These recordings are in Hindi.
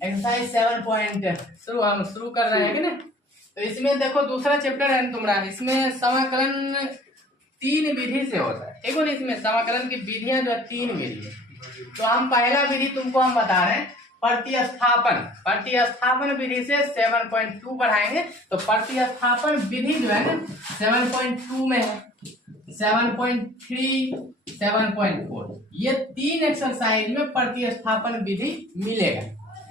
एक्सरसाइज 7 हम शुरू कर रहे हैं कि ना। तो इसमें देखो दूसरा चैप्टर है तुम्हारा, इसमें समाकलन 3 विधि से होता है, ठीक है ना। इसमें समाकलन की विधियां जो है 3 विधि है। तो हम पहला विधि तुमको हम बता रहे हैं प्रतिस्थापन विधि से 7.2 बढ़ाएंगे। तो प्रतिस्थापन विधि जो है ना 7.2 में है, 7.3, 7.4 ये 3 एक्सरसाइज में प्रतिस्थापन विधि मिलेगा।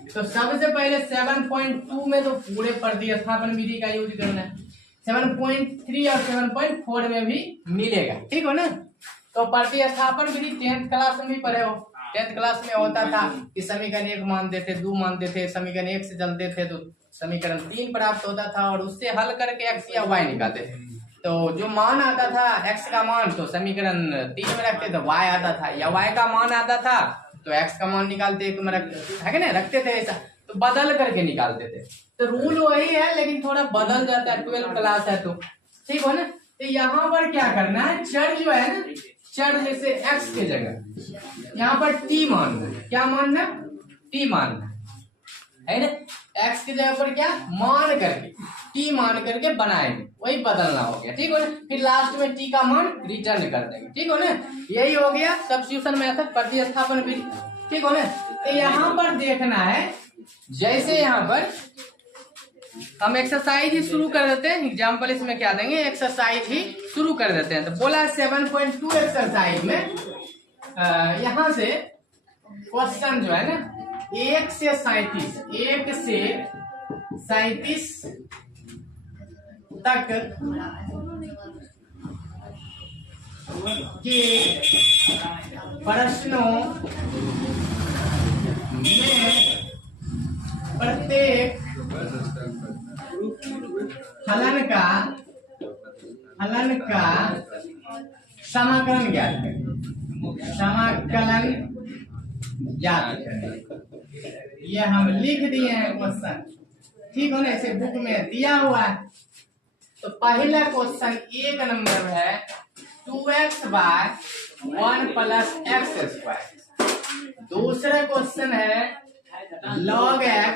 तो सबसे पहले 7.2 में तो पूरे प्रतिस्थापन विधि का यूज करना है, 7.3 और 7.4 में भी मिलेगा, ठीक हो ना। तो प्रतिस्थापन विधि 10th क्लास में भी पढ़े हो। 10th क्लास में होता था कि समीकरण 1 मानते थे, 2 मानते थे, समीकरण 1 से चलते थे तो समीकरण 3 प्राप्त होता था और उससे हल करके एक्स या वाई निकालते थे। तो जो मान आता था एक्स का मान तो समीकरण 3 में रखते थे, वाई आता था, या वाई का मान आता था तो एक्स का मान निकालते एक में है कि नहीं, रखते थे ऐसा, तो बदल करके निकालते थे। तो रूल वही है लेकिन थोड़ा बदल जाता है, 12th क्लास है तो ठीक हो ना। तो यहाँ पर क्या करना है, चर जो है ना, चर जैसे एक्स के जगह यहाँ पर टी मानना है। क्या मानना, टी मानना है ना। एक्स की जगह पर क्या मान करके टी मान करके बनाएंगे, वही बदलना हो गया, ठीक हो ना। फिर लास्ट में टी का मान रिटर्न कर देंगे, ठीक हो ना। यही हो गया सब्स्टिट्यूशन मेथड, प्रतिस्थापन विधि, ठीक हो ना। तो यहाँ पर देखना है, जैसे यहाँ पर हम एक्सरसाइज ही शुरू कर देते हैं, एग्जाम्पल इसमें क्या देंगे, एक्सरसाइज ही शुरू कर देते हैं। तो बोला 7.2 एक्सरसाइज में यहाँ से क्वेश्चन जो है ना 1 से 37 तक के प्रश्नों में प्रत्येक फलन का समाकलन ज्ञात करें, समाकलन ज्ञात करें। ये हम लिख दिए हैं क्वेश्चन, ठीक हो ना, ऐसे बुक में दिया हुआ है। तो पहला क्वेश्चन 1 नंबर है 2x by 1 plus x square. दूसरा क्वेश्चन है log x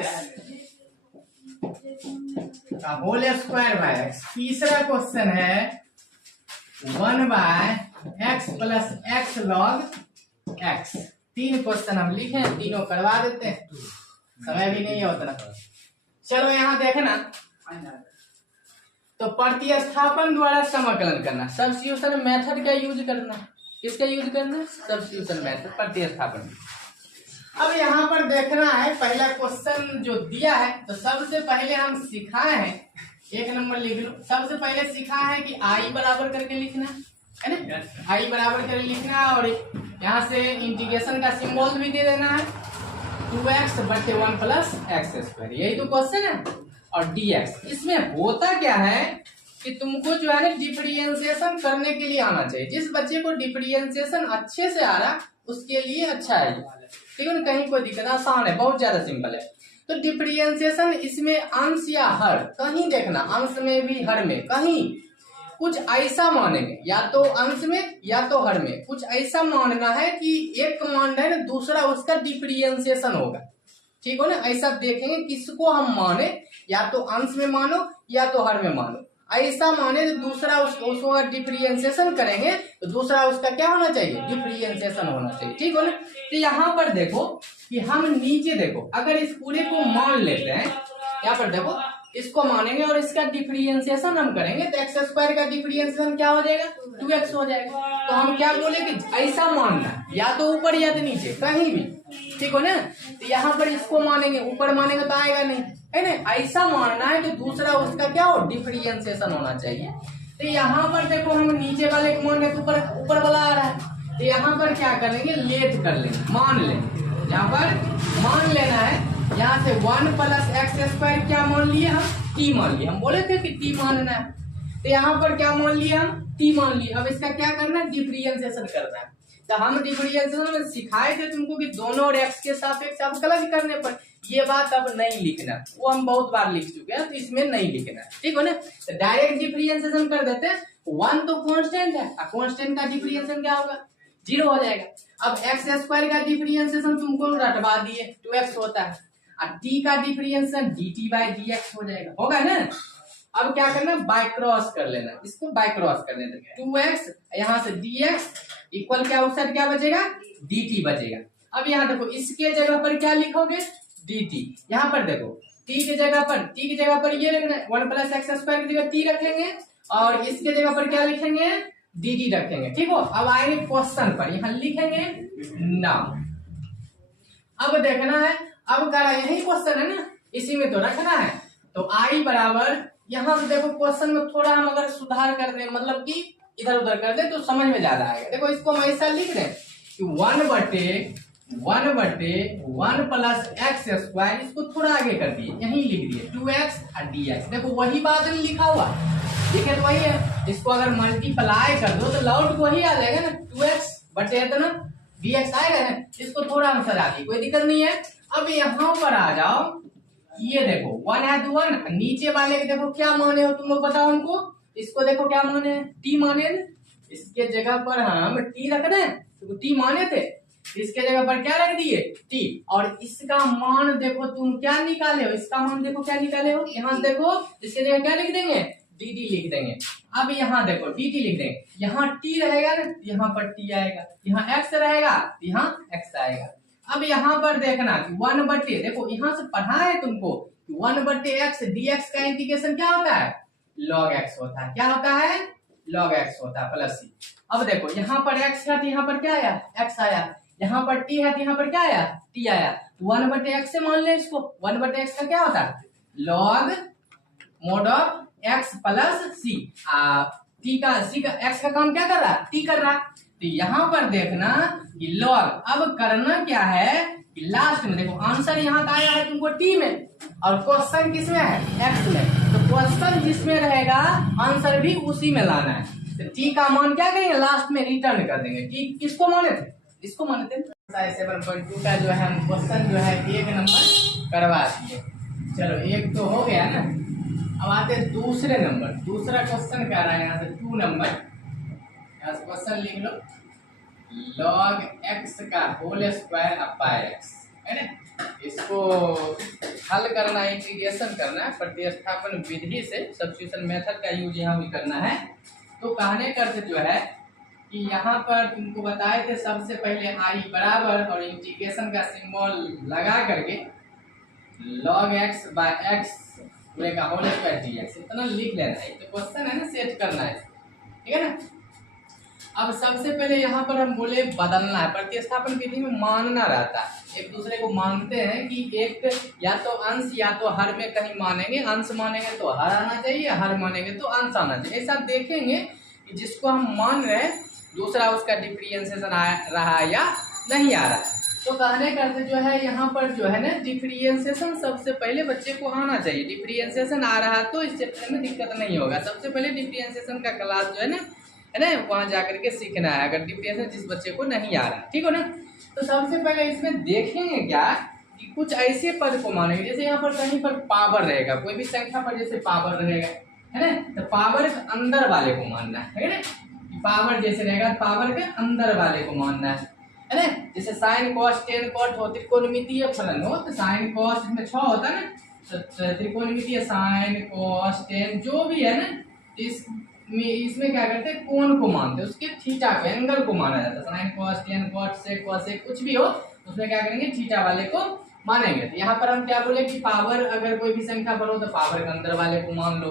का होल स्क्वायर बाय एक्स। तीसरा क्वेश्चन है 1 by x plus x log x. 3 question हम लिखे, तीनों करवा देते हैं, समय भी नहीं है उतना। चलो यहाँ देखना, तो प्रतिस्थापन द्वारा समाकलन करना, सब्स्टिट्यूशन मेथड का यूज करना। किसका यूज करना, सब्स्टिट्यूशन मेथड, प्रतिस्थापन। अब यहाँ पर देखना है पहला क्वेश्चन जो दिया है, तो सबसे पहले हम सिखाए हैं, 1 नंबर लिख लो। सबसे पहले सिखाया है कि आई बराबर करके लिखना है ना, आई बराबर करके लिखना, और यहाँ से इंटीग्रेशन का सिंबल भी दे देना है 2x बटे 1 प्लस एक्स स्क्वायर, यही तो क्वेश्चन है। और dx, इसमें होता क्या है कि तुमको जो है ना डिफरेंशिएशन करने के लिए आना चाहिए। जिस बच्चे को डिफरेंशिएशन अच्छे से आ रहा उसके लिए अच्छा है, ठीक है ना, कहीं कोई दिक्कत, आसान है, बहुत ज्यादा सिंपल है। तो डिफरेंशिएशन इसमें अंश या हर, कहीं देखना अंश में भी हर में, कहीं कुछ ऐसा मानेंगे, या तो अंश में या तो हर में, कुछ ऐसा मानना है कि एक मान है ना दूसरा उसका डिफरेंशिएशन होगा, ठीक हो ना। ऐसा देखेंगे किसको हम माने, या तो अंश में मानो या तो हर में मानो, ऐसा माने तो दूसरा उसका डिफरेंशिएशन करेंगे तो दूसरा उसका क्या होना चाहिए, डिफरेंशिएशन होना चाहिए, ठीक हो ना। तो यहाँ पर देखो कि हम नीचे देखो, अगर इस पूरे को मान लेते हैं, यहाँ पर देखो इसको मानेंगे और इसका डिफरेंशिएशन हम करेंगे तो एक्स स्क्वायर का डिफरेंशिएशन क्या हो जाएगा, 2x हो जाएगा। तो हम क्या बोले कि ऐसा मानना, या तो ऊपर या तो नीचे, कहीं भी, ठीक हो ना। तो यहाँ पर इसको मानेंगे, ऊपर मानेंगे तो आएगा नहीं, है ना। ऐसा मानना है कि दूसरा उसका क्या हो, डिफरेंशिएशन होना चाहिए। तो यहाँ पर देखो हम नीचे वाले को मान रहे तो ऊपर वाला आ रहा है, तो यहाँ पर क्या करेंगे, लेट कर लेंगे, मान लेंगे, यहाँ पर मान लेना है। यहाँ से 1 प्लस एक्स स्क्वायर क्या मान लिए हम, टी मान लिए, हम बोले थे कि टी मानना है, तो यहाँ पर क्या मान लिया हम, टी मान लिया। अब इसका क्या करना है, डिफरेंशिएशन करना है। तो हम डिफरेंशिएशन में सिखाए थे तुमको कि दोनों और एक्स के सापेक्ष अवकलन करने पर, ये बात अब नहीं लिखना, वो हम बहुत बार लिख चुके हैं, तो इसमें नहीं लिखना, ठीक हो ना। तो डायरेक्ट डिफरेंशिएशन कर देते हैं। 1 तो कांस्टेंट है, कांस्टेंट का डिफरेंशिएशन क्या होगा, 0 हो जाएगा। अब एक्स स्क्वायर का डिफरेंशिएशन तुमको रटवा दिए, 2x होता है। और टी का डिफरेंशिएशन dt बाय dx हो जाएगा, होगा ना। अब क्या करना, बाय क्रॉस कर लेना, इसको बाय क्रॉस कर लेना, 2x यहाँ से dx इक्वल क्या उस साइड क्या बचेगा, dt बचेगा। अब यहाँ देखो इसके जगह पर क्या लिखोगे, dt। यहाँ पर देखो t की जगह पर ये रखना, 1 प्लस एक्स स्क्वायर की जगह t रख लेंगे और इसके जगह पर क्या लिखेंगे, dt रखेंगे, ठीक हो। अब आएंगे क्वेश्चन पर, यहाँ लिखेंगे नाउ। अब देखना है, अब करा यही क्वेश्चन है ना, इसी में तो रखना है। तो आई बराबर, यहाँ से देखो क्वेश्चन में थोड़ा हम अगर सुधार कर दें, मतलब कि इधर उधर कर दे तो समझ में ज्यादा आएगा। देखो इसको हम ऐसा लिख दें कि 1/1 प्लस एक्स स्क्वायर, इसको थोड़ा आगे कर दिए, यही लिख दिए 2x और dx। देखो वही बात नहीं लिखा हुआ, लिखे तो वही है, इसको अगर मल्टीप्लाई कर दो तो लौट वही आ जाएगा ना, 2x बटे इतना dx आएगा ना। इसको थोड़ा हम सजा दिए, कोई दिक्कत नहीं है। अब यहाँ पर आ जाओ, ये देखो 1 है तो 1, नीचे वाले के देखो क्या माने हो तुम लोग बताओ हमको, इसको देखो क्या माने, t माने, इसके जगह पर हम t रख दें, तो t माने थे, इसके जगह पर क्या रख दिए, t। और इसका मान देखो तुम क्या निकाले हो, इसका मान देखो क्या निकाले हो, यहाँ देखो इसके जगह क्या लिख देंगे, dt लिख देंगे। अब यहाँ देखो dt लिख देंगे, यहाँ t रहेगा ना, यहाँ पर t आएगा, यहाँ x रहेगा, यहाँ x आएगा। अब यहाँ पर देखना कि 1/, देखो यहाँ से पढ़ा है तुमको 1/x dx का इंटीग्रेशन क्या होता है, log x होता है, क्या होता है, log x होता है प्लस c। अब देखो यहाँ पर x है तो यहाँ पर क्या आया, x आया, यहाँ पर t है तो यहाँ पर क्या आया, t आया। 1/x से मान ले इसको, 1/x का क्या होता है, log mod of x plus c। c का x का काम क्या कर रहा है, t कर रहा है। तो यहाँ पर देखना कि लॉग, अब करना क्या है कि लास्ट में देखो आंसर यहाँ का आया है तुमको t में, और क्वेश्चन किस में है, x में। तो क्वेश्चन जिसमें रहेगा आंसर भी उसी में लाना है। तो t का मान क्या करेंगे, लास्ट में रिटर्न कर देंगे। t किसको माने थे, इसको माने थे। 7.2 का जो है हम क्वेश्चन जो है 1 नंबर करवा दिए। चलो एक तो हो गया ना। अब आते हैं दूसरे नंबर, दूसरा क्वेश्चन कह रहा है यहाँ से 2 नंबर, यहाँ से क्वेश्चन लिख लो, log x का होल स्क्वायर अपाई x है ना। इसको हल करना, इंटीग्रेशन करना है प्रतिस्थापन विधि से, सब्स्टिट्यूशन मेथड का यूज यहाँ भी करना है। तो कहने का अर्थ जो है कि यहाँ पर तुमको बताए थे सबसे पहले आई बराबर और इंटीग्रेशन का सिंबल लगा करके log x बाय x पूरे का होल स्क्वायर dx, इतना लिख लेना है। तो क्वेश्चन है ना, सेट करना है, ठीक है ना। अब सबसे पहले यहाँ पर हम बोले बदलना है, प्रतिस्थापन विधि में मानना रहता है, एक दूसरे को मानते हैं कि एक या तो अंश या तो हर में कहीं मानेंगे, अंश मानेंगे तो हर आना चाहिए, हर मानेंगे तो अंश आना चाहिए। ऐसा देखेंगे कि जिसको हम मान रहे हैं दूसरा उसका डिफरेंशिएशन आ रहा है या नहीं आ रहा है। तो कहने का अर्थ जो है यहाँ पर जो है ना, डिफरेंशिएशन सबसे पहले बच्चे को आना चाहिए। डिफरेंशिएशन आ रहा तो इस चैप्टर में दिक्कत नहीं होगा। सबसे पहले डिफरेंशिएशन का क्लास जो है ना वहाँ जाकर के सीखना है, अगर डिफरेंशिएशन जिस बच्चे को नहीं आ रहा, ठीक हो ना। तो सबसे पहले इसमें देखेंगे क्या कि कुछ ऐसे पद को मानेंगे, जैसे यहाँ पर कहीं पर पावर रहेगा, कोई भी संख्या पर जैसे पावर रहेगा है ना, तो पावर के अंदर वाले को मानना है ना। पावर जैसे रहेगा पावर के अंदर वाले को मानना है ना। जैसे साइन कॉस टेन कॉट हो, त्रिकोणमितीय फलन हो, तो साइन कॉस इसमें 6 होता है ना, तो त्रिकोणमितीय साइन कॉस टेन जो भी है ना, इसमें क्या करते हैं, कोण को मानते हैं, उसके थीटा को, एंगल को माना जाता है। Sine cos tan cot sec cosec कुछ भी हो उसमें क्या करेंगे, थीटा वाले को मानेंगे। तो यहाँ पर हम क्या बोले कि पावर अगर कोई भी संख्या पर हो तो पावर के अंदर वाले को मान लो,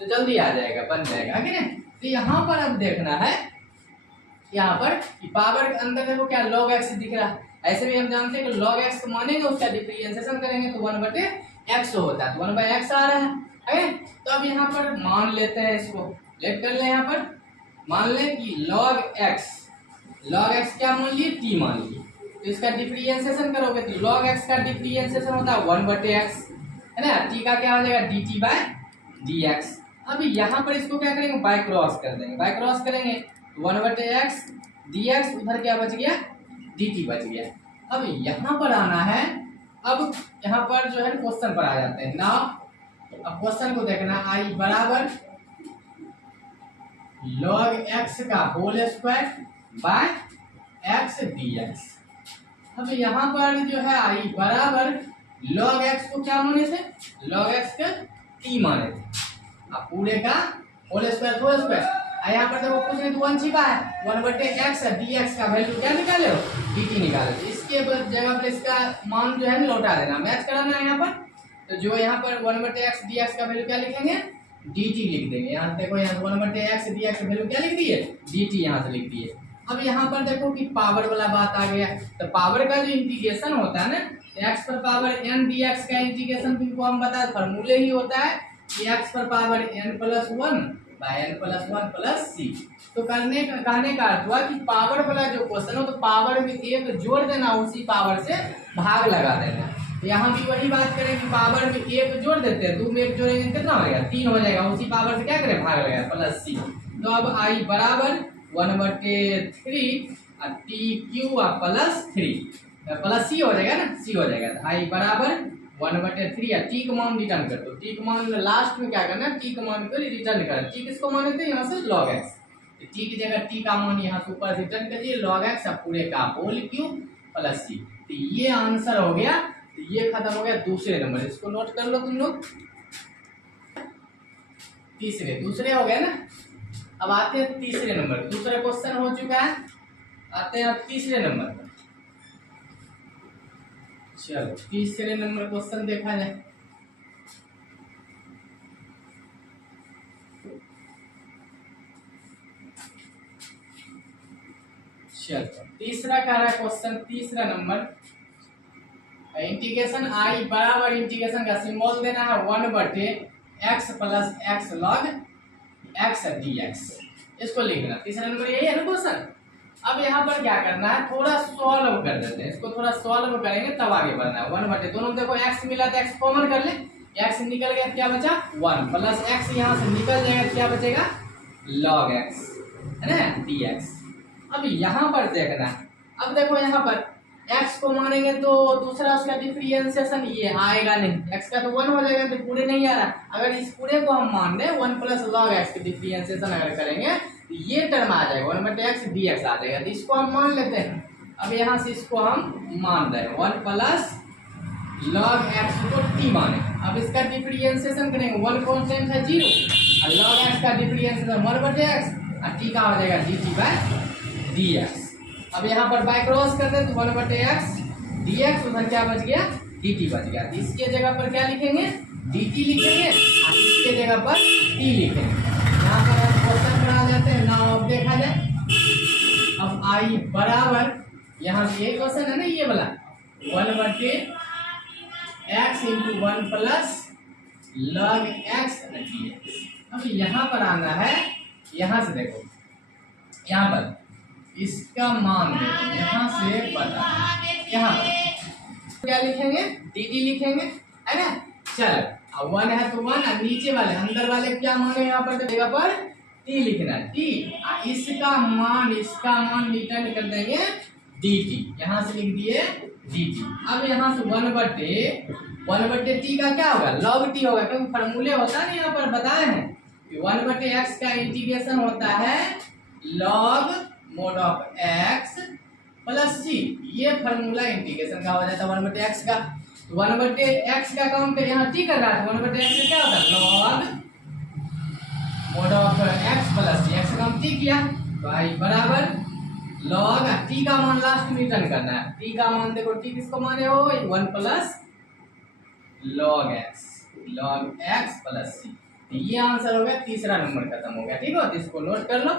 तो जल्दी आ जाएगा, बन जाएगा, है ना। तो यहाँ पर अब देखना है, यहाँ पर कि पावर के अंदर देखो क्या log x दिख रहा है। ऐसे भी हम जानते हैं कि log x मानेंगे उसका डिफरेंशिएशन करेंगे तो 1/x होता है, तो 1/x आ रहा है। तो अब यहाँ पर मान लेते हैं, इसको लेट कर ले, यहाँ पर मान ले कि log x क्या मान लिए, t मान लिए, तो इसका डिफरेंशिएशन करोगे तो log x का डिफरेंशिएशन होता है 1/x है ना, t का क्या हो जाएगा dt बाय dx। अब यहाँ पर इसको क्या करेंगे, बाय क्रॉस कर देंगे, बाय क्रॉस करेंगे 1/x dx, उधर क्या बच गया, dt बच गया। अब यहाँ पर आना है, अब यहाँ पर जो है क्वेश्चन पर आ जाते हैं ना। अब क्वेश्चन को देखना, आई बराबर log x का whole square by x dx। अब यहाँ पर जो है आई बराबर लॉग एक्स को क्या माने थे, लॉग एक्स का टी माने थे, अब पूरे का होल स्क्वायर। यहाँ पर देखो कुछ नहीं तो 1 छिपा है, 1/x डी एक्स का वैल्यू क्या निकाले हो, डी टी निकाले। इसके जगह पर इसका मान जो है ना लौटा देना, मैच कराना है यहाँ पर। तो जो यहाँ पर 1/x डी एक्स का वैल्यू क्या लिखेंगे, डी टी लिख देंगे। यहाँ देखो यहाँ 1/x डी एक्स का वैल्यू क्या लिख दिए, डी टी यहाँ से लिख दिए। अब यहाँ पर देखो कि पावर वाला बात आ गया, तो पावर का जो इंटीग्रेशन होता है ना, एक्स पर पावर एन डी एक्स का इंटीग्रेशन तुमको हम बताए फॉर्मूले ही होता है कि एक्स पर power N plus 1 by N plus 1 plus C. तो कहने का अर्थ हुआ कि पावर वाला जो क्वेश्चन हो तो पावर में एक जोड़ देना, उसी पावर से भाग लगा देना। यहाँ भी वही बात करें कि पावर में एक जोड़ देते हैं, 2 में 1 जोड़ेंगे कितना हो जाएगा, 3 हो जाएगा, उसी पावर से क्या करें भाग लगाएगा प्लस सी। तो अब आई बराबर 1/3 टी क्यू प्लस 3 प्लस सी हो जाएगा ना, सी हो जाएगा। तो आई बराबर 1/3 टी का मान रिटर्न कर दो। टी का मान लास्ट में क्या करना, टी का मान को रिटर्न करना। टी किसको माने थे, यहाँ से लॉग एक्स, टी की जगह टी का मान यहाँ से ऊपर रिटर्न करिए, लॉग एक्स पूरे का होल क्यूब प्लस सी। तो ये आंसर हो गया। तो ये खत्म हो गया दूसरे नंबर, इसको नोट कर लो तुम लोग। दूसरे हो गए ना। अब आते हैं तीसरे नंबर, दूसरा क्वेश्चन हो चुका है, आते हैं अब तीसरे नंबर पर। चलो तीसरे नंबर क्वेश्चन देखा जाए। चलो तीसरा कह रहा है क्वेश्चन, तीसरा नंबर, इंटीग्रेशन आई बराबर इंटीग्रेशन का सिंबल देना है 1/x plus x log x D x, इसको लिखना। तीसरा नंबर यही है ना क्वेश्चन। अब यहाँ पर क्या करना है, थोड़ा सॉल्व कर देते हैं इसको, थोड़ा सॉल्व करेंगे तब आगे बढ़ना है। 1/, दोनों देखो x मिला तो x कॉमन कर ले, x निकल गया क्या बचा 1 प्लस x यहाँ से निकल जाएगा क्या बचेगा log x है ना dx। अब यहाँ पर देखना, अब देखो यहाँ पर x को मानेंगे तो दूसरा उसका डिफरेंशिएशन ये आएगा नहीं, x का तो 1 हो जाएगा तो पूरे नहीं आ रहा। अगर इस पूरे को हम मान लें 1 प्लस log x की डिफरेंशिएशन अगर करेंगे तो ये टर्म आ जाएगा 1/x dx आ जाएगा। तो इसको हम मान लेते हैं। अब यहाँ से इसको हम मान रहे हैं 1 प्लस log x को t माने। अब इसका डिफरेंशिएशन करेंगे, 1 कांस्टेंट है 0 और log x का डिफरेंशिएशन 1/x और t का हो जाएगा dt बाय dx। अब यहाँ पर बाय क्रॉस कर दे तो 1/x dx, उधर क्या बच गया dt बच गया। तो इसके जगह पर क्या लिखेंगे dt लिखेंगे और इसके जगह पर t लिखेंगे। यहाँ पर हम क्वेश्चन बना देते हैं ना, अब देखा जाए। अब आई बराबर यहाँ से ये क्वेश्चन है ना ये वाला 1/x into 1 plus log x dx। अब यहाँ पर आना है, यहाँ से देखो यहाँ पर इसका मान देखो, यहाँ से बता यहाँ पर क्या लिखेंगे dt लिखेंगे है ना। चल अब 1 है तो 1 और नीचे वाले अंदर वाले क्या माने, यहाँ पर जगह पर t लिखना है t, इसका मान रिटर्न कर देंगे dt, यहाँ से लिख दिए dt। अब यहाँ से 1/t का क्या होगा log t होगा, क्योंकि फॉर्मूले होता है ना यहाँ पर बताए हैं कि 1/x का इंटीग्रेशन होता है log mod of x plus c। ये फॉर्मूला इंटीग्रेशन का हो जाता है 1/x का। 1/x का काउंट यहाँ t कर रहा है, 1/x का क्या होता है log mod of x plus c, x का हम t किया तो आई बराबर log t का मान लास्ट में रिटर्न करना है। t का मान देखो t किसको माने हो 1 plus log x plus c। ये आंसर हो गया, तीसरा नंबर खत्म हो गया। ठीक हो, इसको नोट कर लो।